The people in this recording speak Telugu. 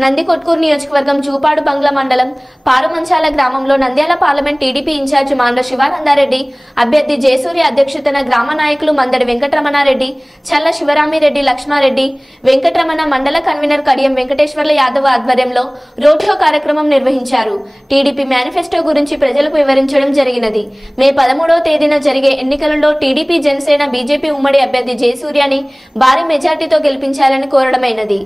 నందికొట్కూరు నియోజకవర్గం జూపాడు బంగ్లా మండలం పారుమంచాల గ్రామంలో Nandyal parliament TDP incharge Mandra Sivananda Reddy, అభ్యర్థి జయసూర్య అధ్యక్షతన గ్రామ నాయకులు మందడి వెంకటరమణారెడ్డి, చల్ల శివరామిరెడ్డి, లక్ష్మారెడ్డి, వెంకటరమణ, మండల కన్వీనర్ కడియం వెంకటేశ్వర్ల యాదవ్ ఆధ్వర్యంలో రోడ్ షో కార్యక్రమం నిర్వహించారు. టీడీపీ మేనిఫెస్టో గురించి ప్రజలకు వివరించడం జరిగినది. మే 13వ తేదీన జరిగే ఎన్నికలలో టీడీపీ, జనసేన, బీజేపీ ఉమ్మడి అభ్యర్థి జయసూర్యని భారీ మెజార్టీతో గెలిపించాలని కోరడమైనది.